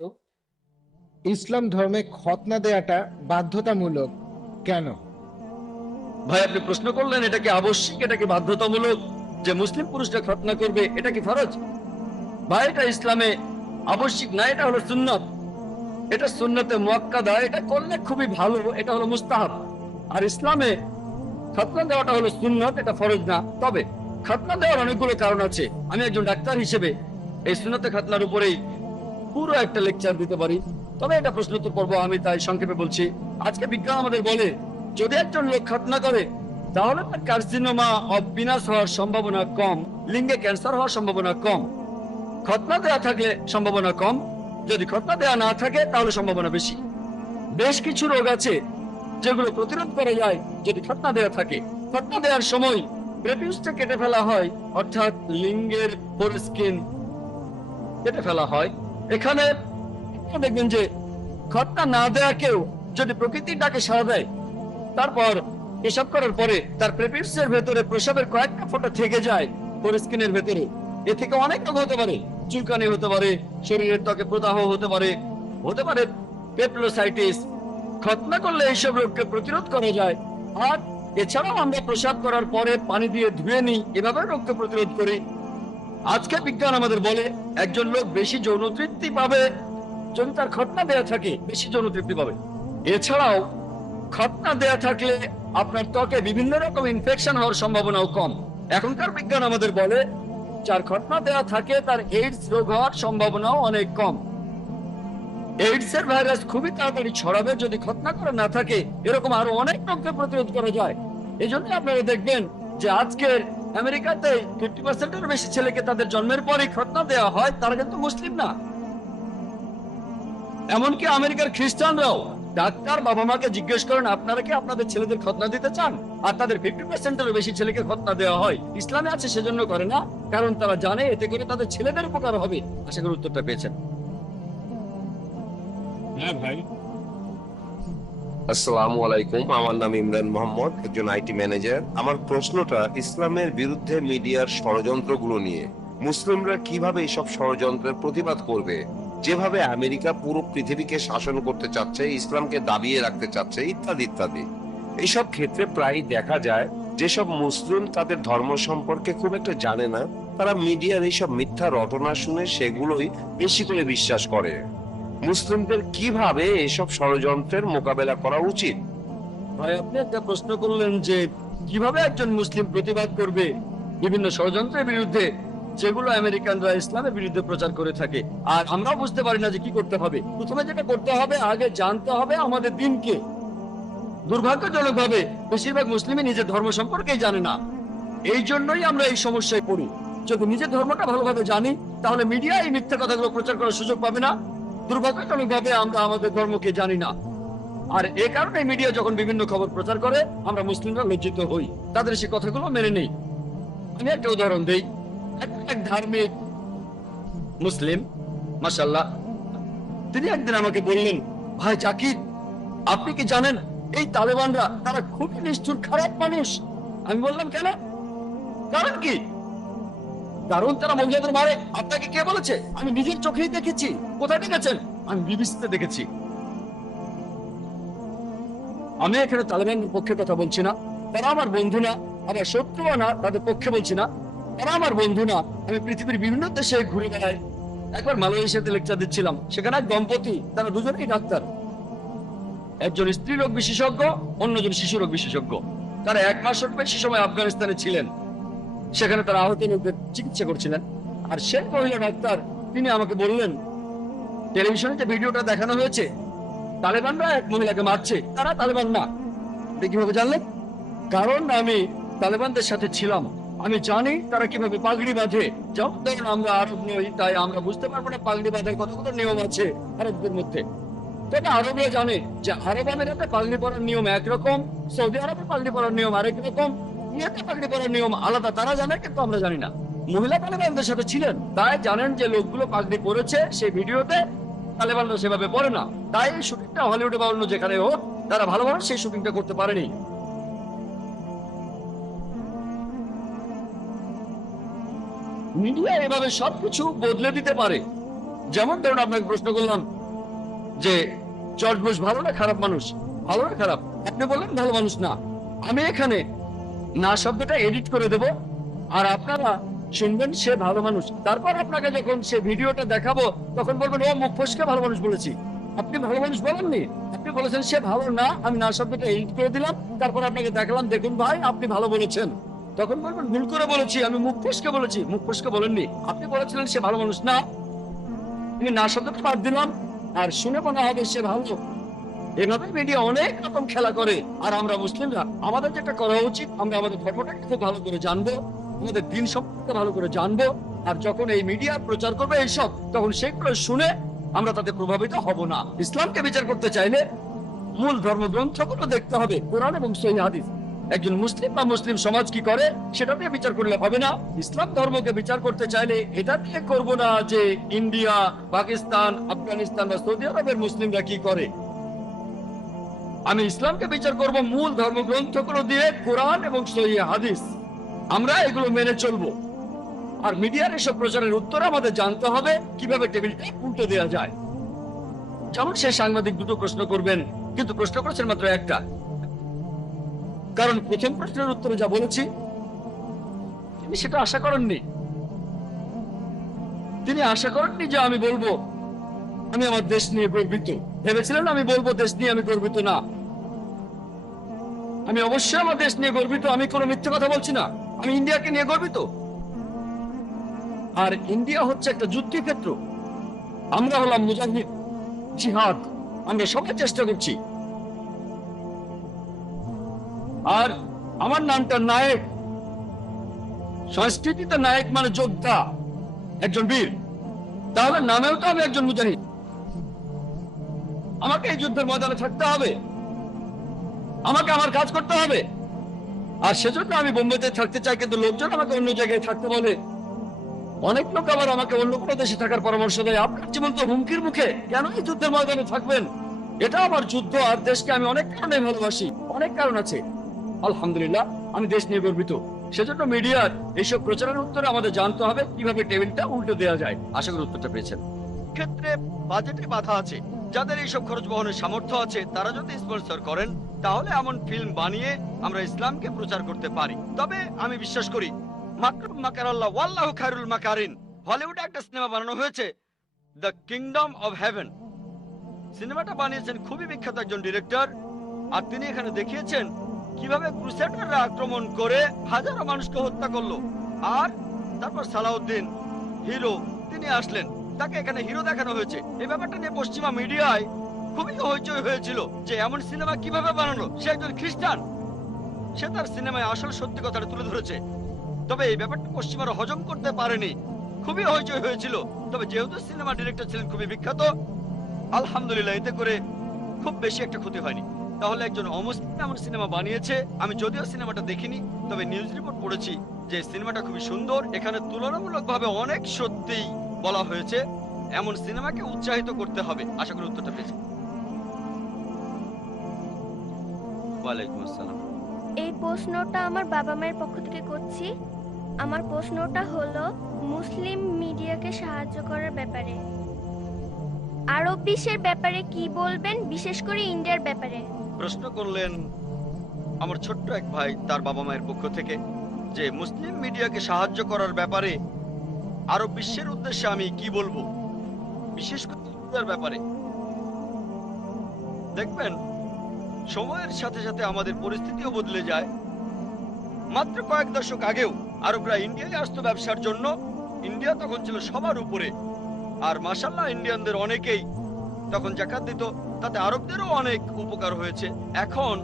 তো ইসলাম ধর্মে খতনা দেয়াটা বাধ্যতামূলক কেন? ভাই, আপনি প্রশ্ন করলেন এটা কি আবশ্যিক, এটা কি বাধ্যতামূলক যে মুসলিম পুরুষরা খতনা করবে, এটা কি ফরজ? ভাই, এটা ইসলামে আবশ্যিক না, এটা হলো সুন্নত। এটা সুন্নতে মুআক্কাদা, এটা করলে খুবই ভালো, এটা হলো মুস্তাহাব। আর ইসলামে খতনা দেওয়াটা হলো সুন্নত, এটা ফরজ না। তবে খতনা দেওয়ার অনেকগুলো কারণ আছে। আমি একজন ডাক্তার হিসেবে এই সুন্নতে খতনার উপরেই পুরো একটা লেকচার দিতে পারি। তবে এটা প্রশ্নোত্তর পর্ব, আমি তাই সংক্ষেপে বলছি। আজকে বিজ্ঞান আমাদের বলে, যদি একজন লোক খতনা করে তাহলে তার কার্সিনোমা অফ পিনাস হওয়ার সম্ভাবনা কম, লিঙ্গে ক্যান্সার হওয়ার সম্ভাবনা কম। খতনা দেওয়া থাকলে সম্ভাবনা কম, যদি খতনা দেওয়া না থাকে তাহলে সম্ভাবনা বেশি। বেশ কিছু রোগ আছে যেগুলো প্রতিরোধ করা যায় যদি খতনা দেওয়া থাকে। খতনা দেওয়ার সময় প্রেপিউসটা কেটে ফেলা হয়, অর্থাৎ লিঙ্গের ফোরস্কিন কেটে ফেলা হয়। এখানে দেখবেন যে খতনা না দেয়া কেউ যদি প্রকৃতির ডাকে সাড়া দেয়, তারপর পেশাব করার পরে তার প্রেপিউসের ভেতরে প্রসাবের কয়েকটা ফোঁটা থেকে যায় ফোরস্কিনের ভেতরে, এ থেকে অনেক রোগ হতে পারে। চুলকানি হতে পারে, শরীরের ত্বকে প্রদাহ হতে পারে, হতে পারে পেপলোসাইটিস। খতনা করলে এইসব রোগকে প্রতিরোধ করা যায়। আর এছাড়াও আমরা প্রসাব করার পরে পানি দিয়ে ধুয়ে নিই, এভাবে রোগকে প্রতিরোধ করি। আজকে বিজ্ঞান আমাদের বলে একজন লোক বেশি যৌন তৃপ্তি পাবে যদি তার খতনা দেয়া থাকে, বেশি যৌন তৃপ্তি পাবে। এছাড়াও খতনা দেয়া থাকলে আপনার ত্বকে বিভিন্ন রকম ইনফেকশন হওয়ার সম্ভাবনাও কম। এখনকার বিজ্ঞান আমাদের বলে যার খতনা দেয়া থাকে তার এইডস রোগ হওয়ার সম্ভাবনাও অনেক কম। এইডস এর ভাইরাস খুবই তাড়াতাড়ি ছড়াবে যদি খতনা করা না থাকে। এরকম আরো অনেক রোগকে প্রতিরোধ করা যায়। এই জন্য আপনারা দেখবেন যে আজকের আমেরিকাতে 50%-এর বেশি ছেলেকে তাদের জন্মের পরেই খতনা দেওয়া হয়, তারা কিন্তু মুসলিম না। এমনকি আমেরিকার খ্রিস্টানরাও ডাক্তার বাবা মাকে জিজ্ঞেস করেন, আপনারা কি আপনাদের ছেলেদের খতনা দিতে চান? আর তাদের 50%-এরও বেশি ছেলেকে খতনা দেওয়া হয়। ইসলামে আছে সেজন্য করে না, কারণ তারা জানে এতে করে তাদের ছেলেদের উপকার হবে। আশা করি উত্তরটা পেয়েছেন। হ্যাঁ ভাই। আসসালামু আলাইকুম, আমার নাম ইমরান মোহাম্মদ, একজন আইটি ম্যানেজার। আমার প্রশ্নটা ইসলামের বিরুদ্ধে মিডিয়ার ষড়যন্ত্রগুলো নিয়ে। মুসলিমরা কিভাবে এসব ষড়যন্ত্রের প্রতিবাদ করবে? যেভাবে আমেরিকা পুরো পৃথিবীকে শাসন করতে চাচ্ছে, ইসলামকে দাবিয়ে রাখতে চাচ্ছে, ইত্যাদি ইত্যাদি। এইসব ক্ষেত্রে প্রায় দেখা যায় যেসব মুসলিম তাদের ধর্ম সম্পর্কে খুব একটা জানে না, তারা মিডিয়ার এইসব মিথ্যা রটনা শুনে সেগুলোই বেশি করে বিশ্বাস করে। মুসলিমদের কিভাবে এসব ষড়যন্ত্রের মোকাবেলা করা উচিত? ভাই, আপনি একটা প্রশ্ন করলেন যে কিভাবে একজন মুসলিম প্রতিবাদ করবে বিভিন্ন ষড়যন্ত্রের বিরুদ্ধে যেগুলো আমেরিকানরা ইসলামের বিরুদ্ধে প্রচার করে থাকে। আর আমরাও বুঝতে পারি না যে কি করতে হবে। প্রথমে যেটা করতে হবে, আগে জানতে হবে আমাদের দিনকে। দুর্ভাগ্যজনক ভাবে বেশিরভাগ মুসলিমই নিজের ধর্ম সম্পর্কেই জানে না। এই জন্যই আমরা এই সমস্যায় পড়ি। যদি নিজের ধর্মটা ভালোভাবে জানি তাহলে মিডিয়া এই মিথ্যা কথাগুলো প্রচার করার সুযোগ পাবে না। দুর্ভাগ্যজনক ভাবে আমরা আমাদের ধর্মকে জানি না। আর এ কারণে মিডিয়া যখন বিভিন্ন খবর প্রচার করে আমরা মুসলিমরা লজ্জিত হই, তাদের সে কথাগুলো মেনে নেই। আমি একটা উদাহরণ দেই। এক ধার্মিক মুসলিম, মাশাআল্লাহ, তিনি একদিন আমাকে বললেন, ভাই জাকির, আপনি কি জানেন এই তালেবানরা তারা খুবই নিষ্ঠুর, খারাপ মানুষ। আমি বললাম, কেন? কারণ কি? কারণ তারা মহিলাদের মারে। আপনাকে কে বলেছে? আমি নিজের চোখেই দেখেছি। কোথায় দেখেছেন? আমি বিবিসিতে দেখেছি। আমি এখানে তালেবানের পক্ষে কথা বলছি না, তারা আমার বন্ধু না, আবার শত্রুও না, তাদের পক্ষে বলছি না, তারা আমার বন্ধু না। আমি পৃথিবীর বিভিন্ন দেশে ঘুরে বেড়াই। একবার মালয়েশিয়াতে লেকচার দিচ্ছিলাম, সেখানে এক দম্পতি, তারা দুজনেই ডাক্তার। একজন স্ত্রী রোগ বিশেষজ্ঞ, অন্যজন শিশু রোগ বিশেষজ্ঞ। তারা 1 মাসের বেশি সময় আফগানিস্তানে ছিলেন, সেখানে তারা আহত লোকদের চিকিৎসা করছিলেন। আর সেই মহিলা ডাক্তার, তিনি আমাকে বললেন, টেলিভিশনে যে ভিডিওটা দেখানো হয়েছে, তালেবানরা এক মহিলাকে মারছে, তারা তালেবান না। আপনি কিভাবে জানলেন? কারণ আমি তালেবানদের সাথে ছিলাম, আমি জানি তারা কিভাবে পাগড়ি বাঁধে। যেমন ধরুন, আমরা আরব নই, তাই আমরা বুঝতে পারবো না পাগড়ি বাঁধার কতগুলো নিয়ম আছে আরবদের মধ্যে। তবে আরবরা জানে যে আরব আমিরাতে পাগড়ি পরার নিয়ম একরকম, সৌদি আরবে পাগড়ি পরার নিয়ম আরেক রকম, ইয়েতে পাগড়ি পরার নিয়ম আলাদা। তারা জানে, কিন্তু আমরা জানি না। মহিলা তালেবানদের সাথে ছিলেন, তাই জানেন যে লোকগুলো পাগড়ি পরেছে সেই ভিডিওতে, তালেবানরা সেভাবে পরে না। তাই এই শুটিংটা হলিউডে বা অন্য যেখানে হোক, তারা ভালোভাবে সেই শুটিংটা করতে পারেনি। মিডিয়া এভাবে সবকিছু বদলে দিতে পারে। যেমন ধরুন আপনাকে প্রশ্ন করলাম যে জর্জ বুশ ভালো না খারাপ মানুষ, ভালো না খারাপ, আপনি বললেন ভালো মানুষ না। আমি এখানে না শব্দটা এডিট করে দেব, আর আপনারা শুনবেন সে ভালো মানুষ। তারপর আপনাকে যখন সে ভিডিওটা দেখাবো তখন বলবেন ও মুখ ফসকে ভালো মানুষ বলেছি। আপনি ভালো মানুষ বলেননি, আপনি বলেছেন সে ভালো না, আমি না শব্দটা এডিট করে দিলাম, তারপর আপনাকে দেখালাম দেখুন ভাই আপনি ভালো বলেছেন। তখন বলবেন ভুল করে বলেছি, আমি মুখ ফসকে বলেছি। মুখ ফসকে বলেননি, আপনি বলেছিলেন সে ভালো মানুষ না, আমি না শব্দটা বাদ দিলাম, আর শুনে মনে হবে সে ভালো। এভাবে মিডিয়া অনেক রকম খেলা করে। আর আমরা মুসলিমরা আমাদের যেটা করা উচিত, আমরা আমাদের ধর্মটাকে খুব ভালো করে জানবো, আমাদের দিন সম্পর্কে ভালো করে জানবো, আর যখন এই মিডিয়া প্রচার করবে এইসব, তখন সেগুলো শুনে আমরা তাতে প্রভাবিত হব না। ইসলামকে বিচার করতে চাইলে মূল ধর্মগ্রন্থগুলো দেখতে হবে, কোরআন এবং সহিহ হাদিস। একজন মুসলিম বা মুসলিম সমাজ কি করে সেটা দিয়ে বিচার করলে হবে না। ইসলাম ধর্মকে বিচার করতে চাইলে এটা দিয়ে করব না যে ইন্ডিয়া, পাকিস্তান, আফগানিস্তান বা সৌদি আরবের মুসলিমরা কি করে। আমি ইসলামকে বিচার করব মূল ধর্মগ্রন্থগুলো দিয়ে, কোরআন এবং সহিহ হাদিস। আমরা এগুলো মেনে চলবো। আর মিডিয়ার এসব প্রচারের উত্তর আমাদের জানতে হবে কিভাবে টেবিলটা উল্টে দেওয়া যায়। যেমন সে সাংবাদিক দুটো প্রশ্ন করবেন, কিন্তু প্রশ্ন করেছেন মাত্র একটা, কারণ প্রথম প্রশ্নের উত্তরে যা বলেছি তিনি সেটা আশা করেননি। তিনি আশা করেননি যে আমি বলবো আমি আমার দেশ নিয়ে গর্বিত। ভেবেছিলেন আমি বলবো দেশ নিয়ে আমি গর্বিত না। আমি অবশ্যই আমার দেশ নিয়ে গর্বিত, আমি কোনো মিথ্যে কথা বলছি না। আমি ইন্ডিয়াকে নিয়ে গর্বিত। আর ইন্ডিয়া হচ্ছে একটা যুদ্ধক্ষেত্র, আমরা হলাম মুজাহিদ, জিহাদ, আমরা সবাই চেষ্টা করছি। আর আমার নামটা নায়ক, সংস্কৃতিতে নায়ক মানে যোদ্ধা, একজন বীর, তাহলে নামেও তো আমি একজন মুজাহিদ। আমাকে এই যুদ্ধের ময়দানে থাকতে হবে, আমাকে আমার কাজ করতে হবে। আর সেজন্য আমি বোম্বেতে থাকতে চাই, কিন্তু লোকজন আমাকে অন্য জায়গায় থাকতে বলে। অনেক লোক আবার আমাকে অন্য কোনো দেশে থাকার পরামর্শ দেয়। আপনার জীবন তো হুমকির মুখে, কেন এই যুদ্ধের ময়দানে থাকবেন? এটা আমার যুদ্ধ, আর দেশকে আমি অনেক কারণে ভালোবাসি, অনেক কারণ আছে। আলহামদুলিল্লাহ আমি দেশ নিয়ে গর্বিত। সেজন্য মিডিয়ার এইসব প্রচারের উত্তরে আমাদের জানতে হবে কিভাবে টেবিলটা উল্টে দেওয়া যায়। আশা করি উত্তরটা পেয়েছেন। ক্ষেত্রে বাজেটে বাধা আছে, যাদের এইসব খরচ বহনের সামর্থ্য আছে তারা যদি স্পন্সর করেন তাহলে এমন ফিল্ম বানিয়ে আমরা ইসলামকে প্রচার করতে পারি। তবে আমি বিশ্বাস করি মাকরুম মাকারাল্লাহ ওয়াল্লাহু খায়রুল মাকারিন। হলিউডে একটা সিনেমা বানানো হয়েছে দ্য কিংডম অফ হেভেন। সিনেমাটা বানিয়েছেন খুবই বিখ্যাত একজন ডিরেক্টর, আর তিনি এখানে দেখিয়েছেন কিভাবে ক্রুসেডাররা আক্রমণ করে হাজারো মানুষকে হত্যা করলো। আর তারপর সালাউদ্দিন হিরো, তিনি আসলেন, তাকে এখানে হিরো দেখানো হয়েছে। এই ব্যাপারটা নিয়ে পশ্চিমা মিডিয়ায় খুবই হইচই হয়েছিল যে এমন সিনেমা কিভাবে বানানো। সে একজন খ্রিস্টান, সে তার সিনেমায় আসল সত্যি কথাটা তুলে ধরেছে। তবে এই ব্যাপারটা পশ্চিমারা হজম করতে পারেনি, খুবই হইচই হয়েছিল। তবে যেহেতু সিনেমা ডিরেক্টর ছিলেন খুবই বিখ্যাত, আলহামদুলিল্লাহ এতে করে খুব বেশি একটা ক্ষতি হয়নি। তাহলে একজন অমুসলিম এমন সিনেমা বানিয়েছে। আমি যদিও সিনেমাটা দেখিনি, তবে নিউজ রিপোর্ট পড়েছি যে সিনেমাটা খুবই সুন্দর। এখানে তুলনামূলকভাবে অনেক সত্যিই বলা হয়েছে। এমন সিনেমাকে উৎসাহিত করতে হবে। আশা করি উত্তরটা পেয়েছি। ওয়ালাইকুম আসসালাম। এই প্রশ্নটা আমার বাবা মায়ের পক্ষ থেকে করছি। আমার প্রশ্নটা হলো মুসলিম মিডিয়াকে সাহায্য করার ব্যাপারে। আরব বিশ্বের ব্যাপারে কি বলবেন, বিশেষ করে ইন্ডিয়ার ব্যাপারে? প্রশ্ন করলেন আমার ছোট্ট এক ভাই তার বাবা মায়ের পক্ষ থেকে যে মুসলিম মিডিয়াকে সাহায্য করার ব্যাপারে আরব বিশ্বের উদ্দেশ্যে আমি কি বলবো, বিশেষ করে ইন্ডিয়ার ব্যাপারে। দেখবেন সময়ের সাথে সাথে আমাদের পরিস্থিতিও বদলে যায়। মাত্র কয়েক দশক আগেও আরবরা ইন্ডিয়ায় আসতো ব্যবসার জন্য। ইন্ডিয়া তখন ছিল সবার উপরে, আর মাশাআল্লাহ ইন্ডিয়ানদের অনেকেই তখন যাকাত দিত, তাতে আরবদেরও অনেক উপকার হয়েছে। এখন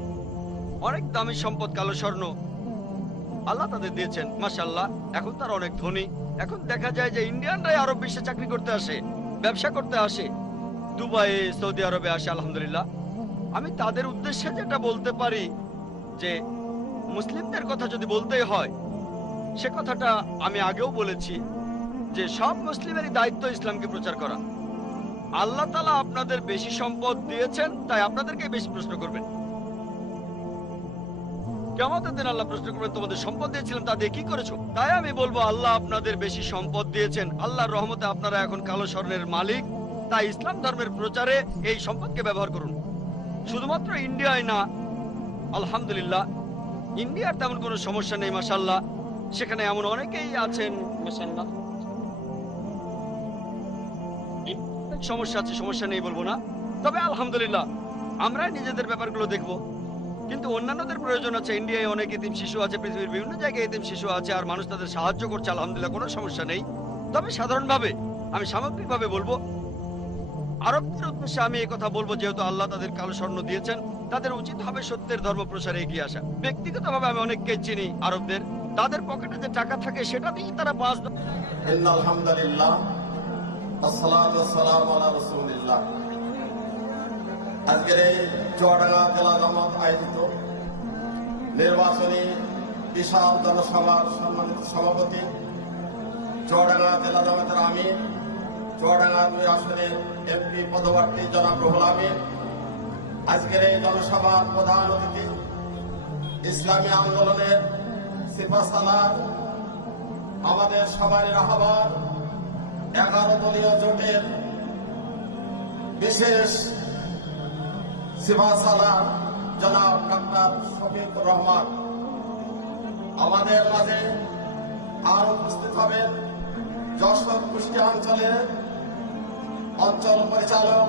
অনেক দামি সম্পদ, কালো স্বর্ণ আল্লাহ তাদের দিয়েছেন, মাশাআল্লাহ। এখন তারা অনেক ধনী। এখন দেখা যায় যে ইন্ডিয়ানরাই আরব বিশ্বে চাকরি করতে আসে, ব্যবসা করতে আসে, দুবাইয়ে, সৌদি আরবে আসে, আলহামদুলিল্লাহ। আমি তাদের উদ্দেশ্যে যেটা বলতে পারি যে মুসলিমদের কথা যদি বলতেই হয়, সে কথাটা আমি আগেও বলেছি যে সব মুসলিমেরই দায়িত্ব ইসলামকে প্রচার করা। আল্লাহ তাআলা আপনাদের বেশি সম্পদ দিয়েছেন, তাই আপনাদেরকে বেশি প্রশ্ন করবেন। কিয়ামতের দিন আল্লাহ প্রশ্ন করবেন, তোমাদের সম্পদ দিয়েছিলাম, তা দিয়ে কি করেছো? তাই আমি বলবো, আল্লাহ আপনাদের বেশি সম্পদ দিয়েছেন, আল্লাহর রহমতে আপনারা এখন কালো স্বর্ণের মালিক। তাই ইসলাম ধর্মের প্রচারে এই সম্পদকে ব্যবহার করুন। শুধুমাত্র ইন্ডিয়ায় না, আলহামদুলিল্লাহ ইন্ডিয়ার তেমন কোনো সমস্যা নেই, মাশাআল্লাহ। সেখানে এমন অনেকেই আছেন, মাশাআল্লাহ, সমস্যা আছে, সমস্যা নেই বলবো না, তবে আলহামদুলিল্লাহ আমরা নিজেদের ব্যাপারগুলো দেখব। কিন্তু অন্যান্যদের প্রয়োজন আছে। ইন্ডিয়ায় অনেক এতিম শিশু আছে, পৃথিবীর বিভিন্ন জায়গায় এতিম শিশু আছে, আর মানুষ তাদের সাহায্য করছে, আলহামদুলিল্লাহ, কোনো সমস্যা নেই। তবে সাধারণভাবে আমি সামগ্রিকভাবে বলবো, আরবদের উদ্দেশ্যে আমি এই কথা বলবো, যেহেতু আল্লাহ তাদের কালো স্বর্ণ দিয়েছেন, তাদের উচিত হবে সত্যের ধর্ম প্রসারে এগিয়ে আসা। ব্যক্তিগতভাবে আমি অনেককে চিনি আরবদের, তাদের পকেটে যে টাকা থাকে সেটা দিয়েই তারা আলহামদুলিল্লাহ, আসসালাতু ওয়াসসালামু আলা রাসূলিল্লাহ। আজকের এই চুয়াডাঙ্গা জেলা জামাত আয়োজিত নির্বাচনী বিশাল জনসভার সম্মানিত সভাপতি, চুয়াডাঙ্গা জেলা জামাতের আমির, চুয়াডাঙ্গা 2 আসনের এমপি পদপ্রার্থী জনাব রুহুল আমিন, আজকের এই জনসভার প্রধান অতিথি, ইসলামী আন্দোলনের সিপাহসালার, আমাদের সবারই রাহবার 11 দলীয় জোটের বিশেষ সিপাহসালার জনাব ডাক্তার শফিকুর রহমান, আমাদের মাঝে আর উপস্থিত হবেন যশোর কুষ্টিয়া অঞ্চলের অঞ্চল পরিচালক,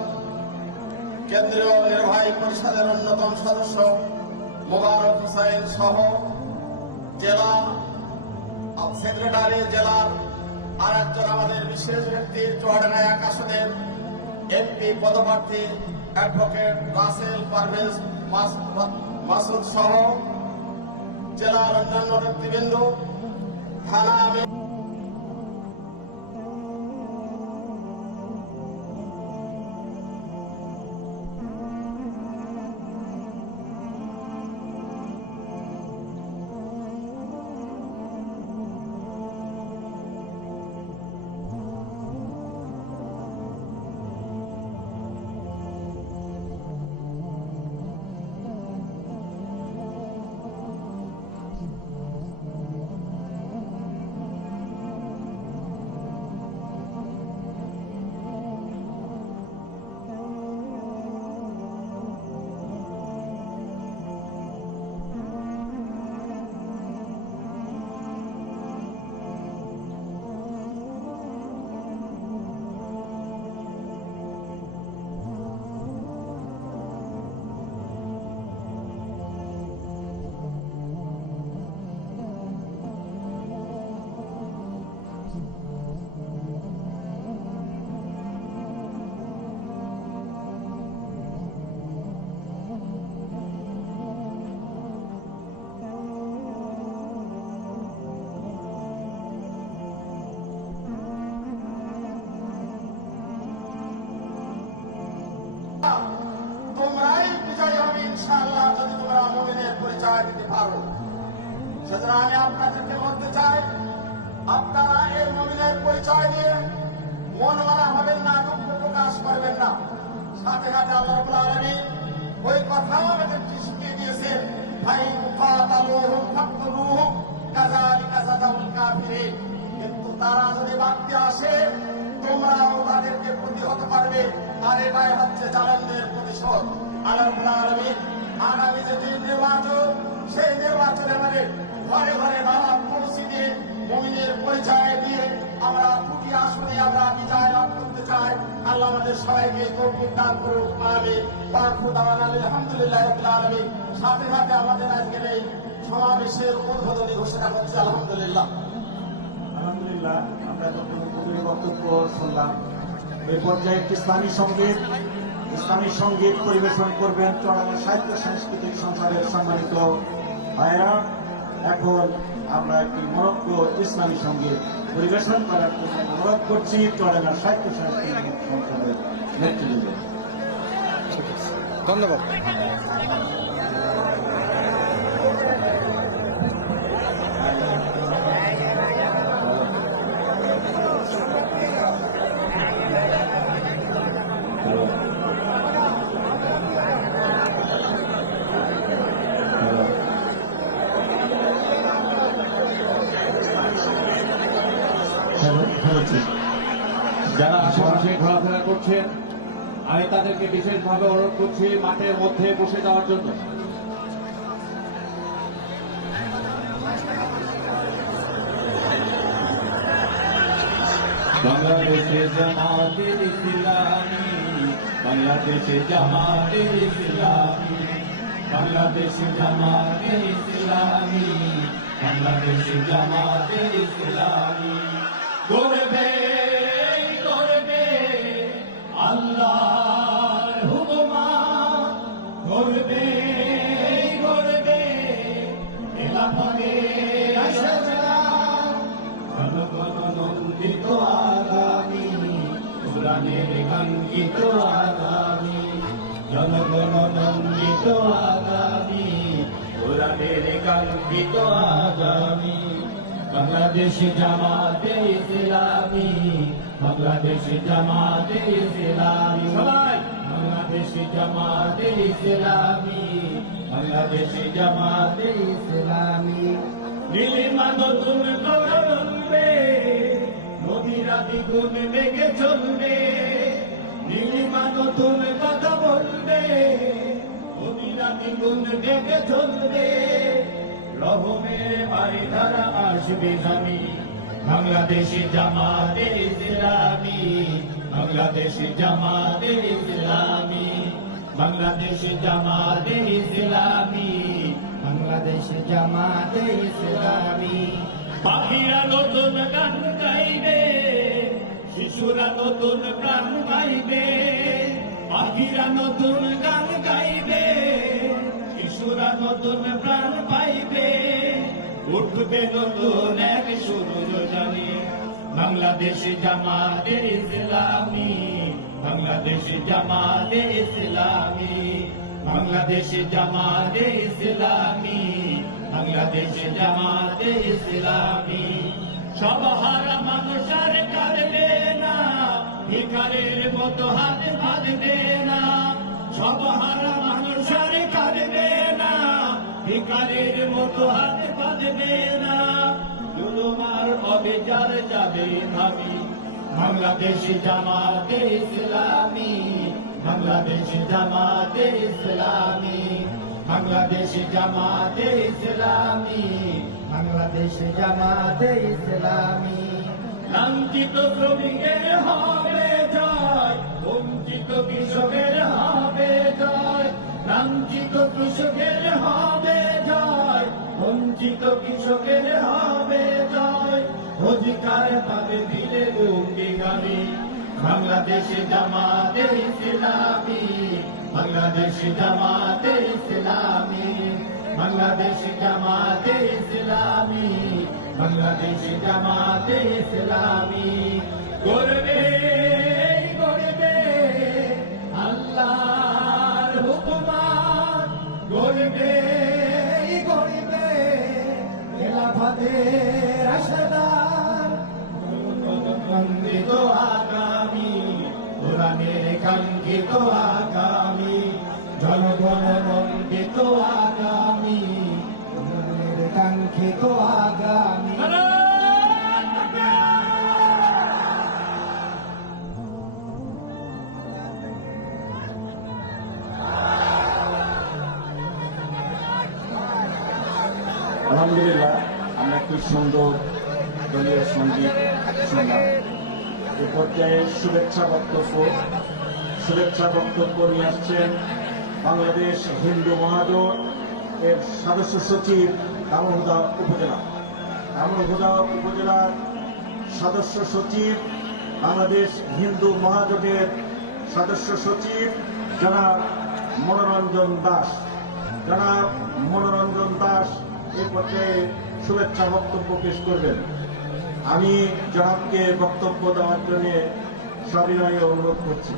কেন্দ্রীয় নির্বাহী পরিষদের অন্যতম সদস্য মোবারক হুসাইন সহ জেলা সেক্রেটারি, জেলার আর একজন আমাদের বিশেষ ব্যক্তি, চুয়াডাঙ্গা 1 আসনের এমপি পদপ্রার্থী অ্যাডভোকেট রাসেল পারভেজ মাসুদ সহ জেলার অন্যান্য নেতৃবৃন্দ, থানা আমির, তোমরাই বিজয়ী হবে ইনশাআল্লাহ, যদি তোমরা মুমিনের পরিচয় দিতে পারো। সুতরাং আমি আপনাদেরকে বলতে চাই, আপনারা এই মুমিনের পরিচয় দিয়ে মন মারা হবেন না, দুঃখ প্রকাশ করবেন না। সাথে সাথে আল্লাহ রাব্বুল আলামিন ওই কথা আমাদেরকে শিখিয়ে দিয়েছেন, ফাইন কাতালুহুম ফাকতুলুহুম কাযালিকা জাযাউল কাফিরিন। কিন্তু তারা যদি বাড়তে আসে, তোমরাও তাদেরকে প্রতিহত করবে, আর এটাই হচ্ছে জালেমদের প্রতিশোধ। আল্লাহ রাব্বুল আলামিন আগামী যে নির্বাচন, সেই নির্বাচনে আমাদের ঘরে ঘরে দাওয়াত পৌঁছে দিয়ে মুমিনের পরিচয় দিয়ে আমরা 2টি আসনে আমরা বিজয় লাভ করতে চাই। আল্লাহ আমাদের সবাইকে তৌফিক দান করুন, আমিন। ওয়া আখিরু দাওয়ানা আলহামদুলিল্লাহি রাব্বিল আলামিন। সাথে সাথে আমাদের আজকের এই সমাবেশের উদ্বোধনী ঘোষণা করছি, আলহামদুলিল্লাহ। আলহামদুলিল্লাহ, আমরা যতক্ষণ কবির বক্তব্য শুনলাম, এই পর্যায়ে একটি ইসলামী সঙ্গীত পরিবেশন করবেন চুয়াডাঙ্গা সাহিত্য সাংস্কৃতিক সংসদের সম্মানিত ভাইরা। এখন আমরা একটি মরক্কো ইসলামী সঙ্গীত পরিবেশন করার জন্য অনুরোধ করছি চুয়াডাঙ্গা সাহিত্য সাংস্কৃতিক সংসদের নেতৃবৃন্দ। ধন্যবাদ। আশেপাশে ঘোরাফেরা করছেন, আমি তাদেরকে বিশেষভাবে অনুরোধ করছি মাঠের মধ্যে বসে যাওয়ার জন্য। বাংলাদেশে জামাতে ইসলামী, বাংলাদেশে জামাতে ইসলামী, বাংলাদেশে জামাতে ইসলামী, বাংলাদেশে জামাতে ইসলামী। করবে করবে আল্লাহর হুকুমাত, করবে করবে খেলাফতের শাহজালাল, জনগণনন্দিত আগামী, কোরআনের কাঙ্ক্ষিত আগামী, জনগণনন্দিত আগামী, কোরআনের কাঙ্ক্ষিত আগামী। বাংলাদেশ জামাতে ইসলামী, বাংলাদেশ জামাতে ইসলামী, বাংলাদেশ জামাতে ইসলামী, বাংলাদেশ জামাতে ইসলামী। নীলিমা নতুন করে উঠবে, নদীরা দ্বিগুণ বেগে চলবে, নীলিমা নতুন কথা বলবে, নদীরা দ্বিগুণ বেগে চলবে। রহমের বাড়ি ধারা আসবে জামি, বাংলাদেশি জামাতে ইসলামী, বাংলাদেশি জামাতে ইসলামী, বাংলাদেশি জামাতে ইসলামী, বাংলাদেশি জামাতে ইসলামী। পাখিরা নতুন গান গাইবে, শিশুরা নতুন গান গাইবে, পাখিরা নতুন গান গাইবে, শিশুরা নতুন প্রাণ পাইবে। উঠবে নতুন এক সূর্য জানি, বাংলাদেশ জামাতে ইসলামী, বাংলাদেশ জামাতে ইসলামী, বাংলাদেশ জামাতে ইসলামী, বাংলাদেশ জামাতে ইসলামী। সব হারা মানুষের কাঁদবে না, ভিখারির মতো হাত বাঁধবে না, সব হারা মানুষের কাঁদবে না, ভিখারির মতো হাত বাঁধবে না। জুলুমার অবিচার যাবে থামি, বাংলাদেশ জামাতে ইসলামী, বাংলাদেশ জামাতে ইসলামী, বাংলাদেশ জামাতে ইসলামী, বাংলাদেশ জামাতে ইসলামী। লাঞ্ছিত শ্রমিকের হবে জয়, বঞ্চিত কৃষকের হবে জয়, লাঞ্ছিত কৃষকের হবে জয়, বঞ্চিত কৃষকের হবে জয়। অধিকার পাবে দিলে বুকে গালি, বাংলাদেশ জামাতে ইসলামী, বাংলাদেশ জামাতে ইসলামী, বাংলাদেশ জামাতে ইসলামী, বাংলাদেশ জামাতে ইসলামী। করবে করবে আল্লাহর হুকুমাত, করবে করবে খেলাফতের শাহজালাল, জনগণনন্দিত আগামী, কোরআনের কাঙ্ক্ষিত আগামী, জনগণনন্দিত আগামী, কোরআনের কাঙ্ক্ষিত আগামী। আলহামদুলিল্লাহ, আমরা একটি সুন্দর দলীয় সঙ্গীত শুনলাম। এ পর্যায়ে শুভেচ্ছা বক্তব্য নিয়ে আসছেন বাংলাদেশ হিন্দু মহাজোট এর সদস্য সচিব দামোহদা উপজেলার সদস্য সচিব, বাংলাদেশ হিন্দু মহাজোটের সদস্য সচিব জনাব মনোরঞ্জন দাস এই পর্যায়ে শুভেচ্ছা বক্তব্য পেশ করবেন। আমি জনাবকে বক্তব্য দেওয়ার জন্য সবিনয়ে অনুরোধ করছি।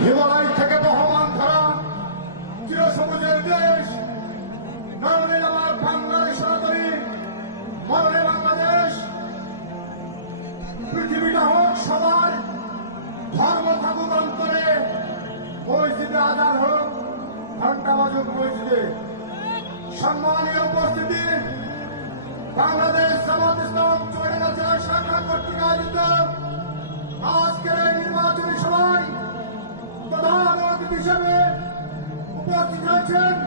হিমালয় থেকে বহমান ধারা, চিরসবুজের দেশ, নরনে আমার বাংলার সনাতনী, মরণে বাংলাদেশ। পৃথিবীটা হোক সবার, ধর্ম থাকুক অন্তরে, মসজিদে আজান হোক, ঘন্টা বাজুক মসজিদে। সম্মানীয় উপস্থিতি, বাংলাদেশ জামাত ইসলাম চৌরাশি শাখা কর্তৃক আয়োজিত আজকের এই নির্বাচনী সভায় প্রধান অতিথি হিসেবে উপস্থিত হয়েছেন